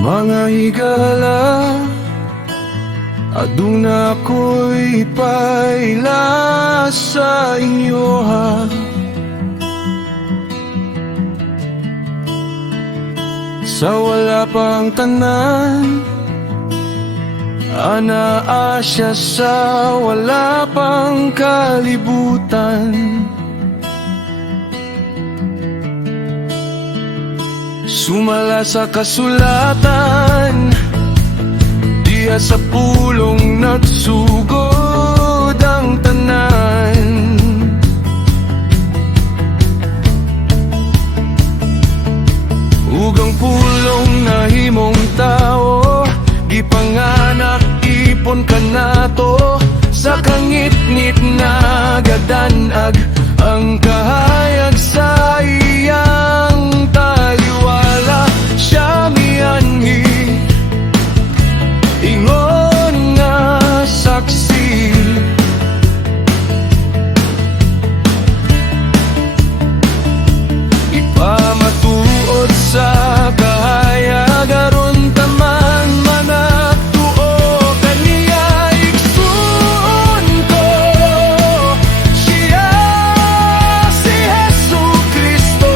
Mga higala, aduna ko'y paila sa inyo ha. Sa wala pang tanan, anaa siya sa wala pang kalibutan. Sumala sa kasulatan, diya sa pulong nagsugod ang tanan. Ugang pulong na himong tao, gipanganak ipon ka nato. Sa kangit-ngit na gadanag, ang kahayag sa iyang taliwala. Siya mianhi, ingon nga saksi. Ipamatuod sa kahayag aron taman managtuo kaniya. Igsoon ko siya, si Jesucristo,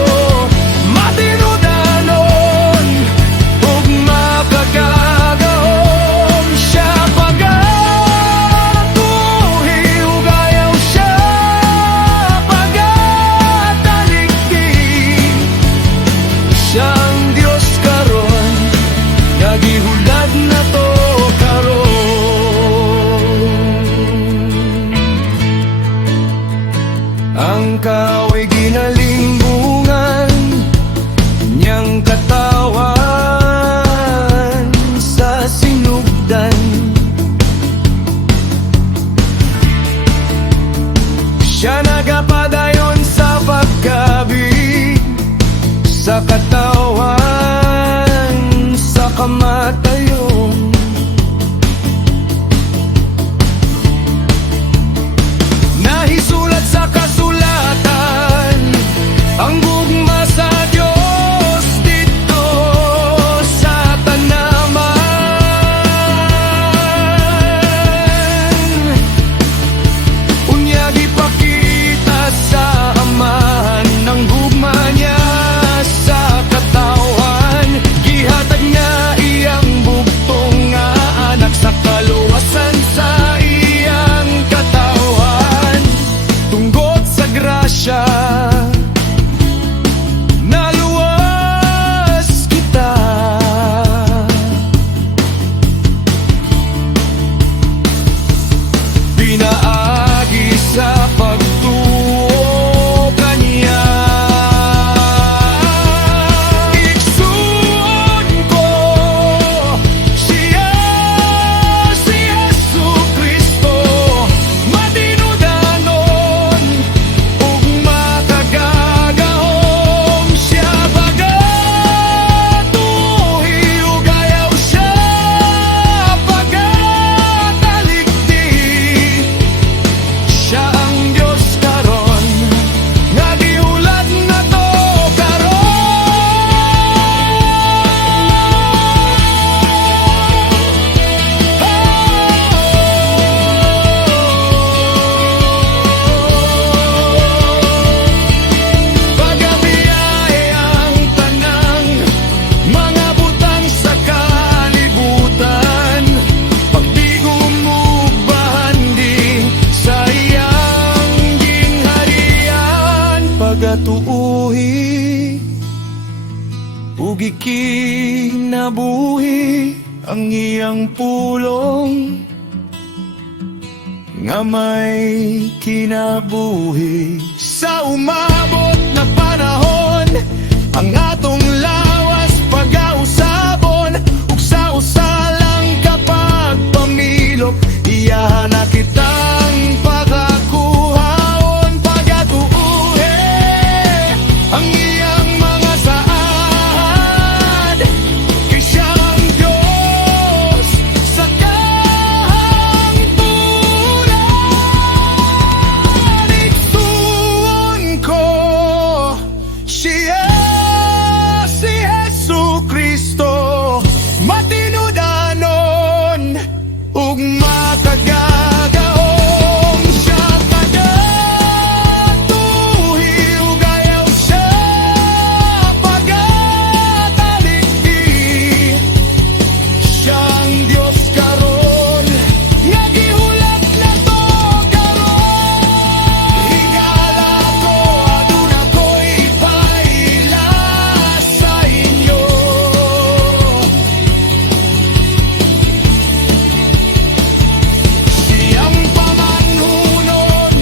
matinudanon ug makagagahom. Siya pagatuhi ug ayaw siya pagatalikti. Siyang Diyos karon, nagihulad na to karon. Ang kaaway ginalimbungan, niyang katawan sa sinugdan. Siya nagapadayon sa pagkabig, sa katawan, sa kamatayon. Nahisulat sa kasulatan, ang gugma sa Diyos dito sa tanaman. Unyag ipakita sa amahan ng gugma niya sa katawan. Gihatag niya iyang bugtong nga anak sa kaluwasan sa iyang katawan. Tungkol sa grasya, naluwas kita. Pinaagi sa pagtuo kaniya. Igsoon ko siya, si Jesucristo, matinudanon ug makagagahom. Siya pagatuhi ug ayaw siya pagatalikti. Siya ang Diyos karon, nagihulad na to pagabiyahe ang tanang mga butang sa kalibutan. Pagtigumubahan di sa iyang gingharian. Pagatuuhi ug ikinabuhi ang iyang pulong nga may kinabuhi. Sa umabot na panahon, ang atong lawas pag-ausabon, ug sa usalang kapag pamilok, iyahan na kitang pagkakuhaon. Pagatuuhi ang iyang mga saad, kay siya ang Diyos sa kahangturan. Igsuon ko siya, si Jesucristo. ang Dios karon nga gihulat na to karon. Higala ko aduna ko'y ipaila sa inyo. Siyang pamanunon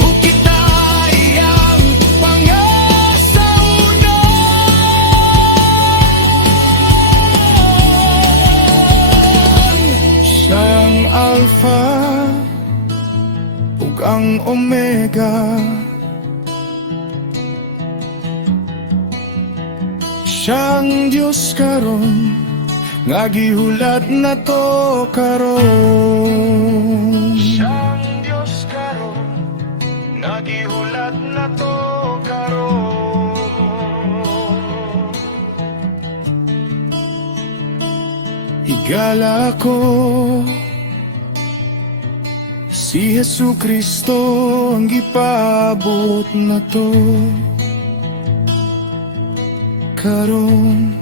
ug kita iyang siyang Alpha ug ang Omega, siyang Diyos karon nga gihulat na to karon. Siyang Diyos karon nga gihulat na to karon. Higala ko si Jesucristo ang gipaabot na to karon.